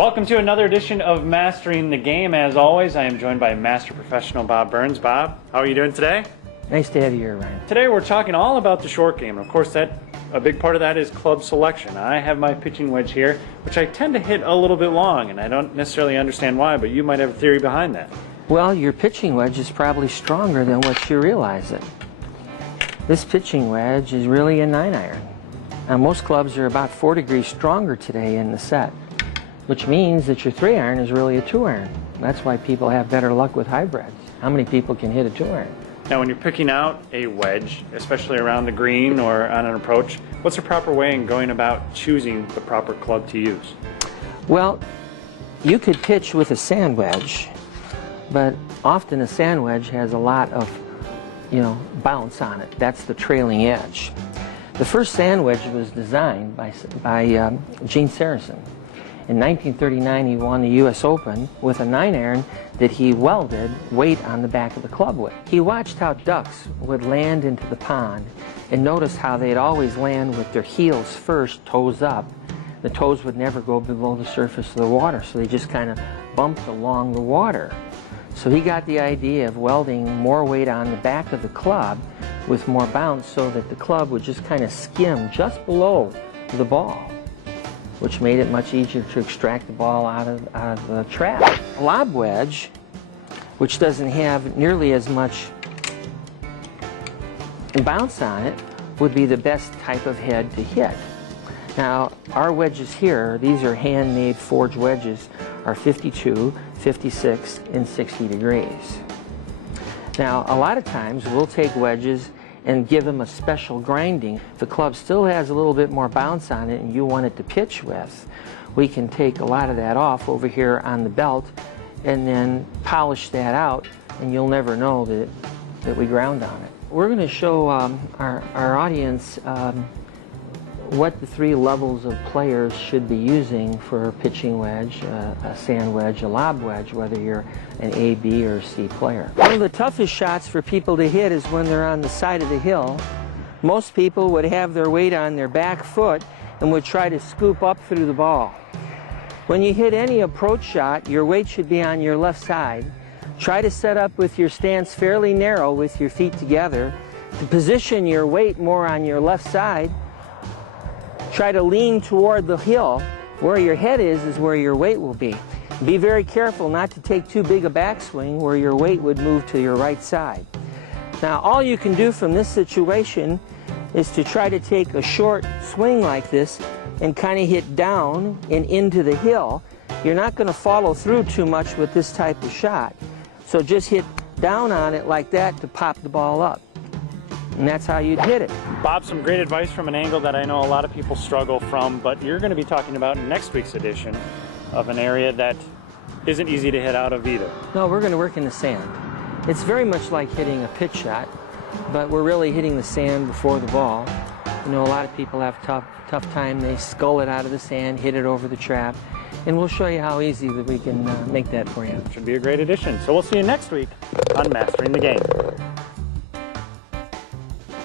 Welcome to another edition of Mastering the Game. As always, I am joined by Master Professional Bob Burns. Bob, how are you doing today? Nice to have you here, Ryan. Today we're talking all about the short game. Of course, a big part of that is club selection. I have my pitching wedge here, which I tend to hit a little bit long, and I don't necessarily understand why, but you might have a theory behind that. Well, your pitching wedge is probably stronger than what you realize it. This pitching wedge is really a 9-iron. Now, most clubs are about 4 degrees stronger today in the set, which means that your 3-iron is really a 2-iron. That's why people have better luck with hybrids. How many people can hit a 2-iron? Now, when you're picking out a wedge, especially around the green or on an approach, what's the proper way in going about choosing the proper club to use? Well, you could pitch with a sand wedge, but often a sand wedge has a lot of, bounce on it. That's the trailing edge. The first sand wedge was designed by Gene Sarazen. In 1939, he won the U.S. Open with a 9-iron that he welded weight on the back of the club with. He watched how ducks would land into the pond and noticed how they'd always land with their heels first, toes up. The toes would never go below the surface of the water, so they just kind of bumped along the water. So he got the idea of welding more weight on the back of the club with more bounce so that the club would just kind of skim just below the ball, which made it much easier to extract the ball out of the trap. A lob wedge, which doesn't have nearly as much bounce on it, would be the best type of head to hit. Now, our wedges here, these are handmade forged wedges, are 52, 56, and 60 degrees. Now, a lot of times we'll take wedges and give them a special grinding. If the club still has a little bit more bounce on it and you want it to pitch with, we can take a lot of that off over here on the belt and then polish that out, and you'll never know that we ground on it. We're going to show our audience what the 3 levels of players should be using for a pitching wedge, a sand wedge, a lob wedge, whether you're an A, B, or C player. One of the toughest shots for people to hit is when they're on the side of the hill. Most people would have their weight on their back foot and would try to scoop up through the ball. When you hit any approach shot, your weight should be on your left side. Try to set up with your stance fairly narrow with your feet together. To position your weight more on your left side, try to lean toward the hill. Where your head is where your weight will be. Be very careful not to take too big a backswing where your weight would move to your right side. Now, all you can do from this situation is to try to take a short swing like this and kind of hit down and into the hill. You're not going to follow through too much with this type of shot. So just hit down on it like that to pop the ball up. And that's how you'd hit it. Bob, some great advice from an angle that I know a lot of people struggle from, but you're going to be talking about in next week's edition of an area that isn't easy to hit out of either. No, we're going to work in the sand. It's very much like hitting a pitch shot, but we're really hitting the sand before the ball. You know, a lot of people have tough time. They scull it out of the sand, hit it over the trap, and we'll show you how easy that we can make that for you. Should be a great edition. So we'll see you next week on Mastering the Game.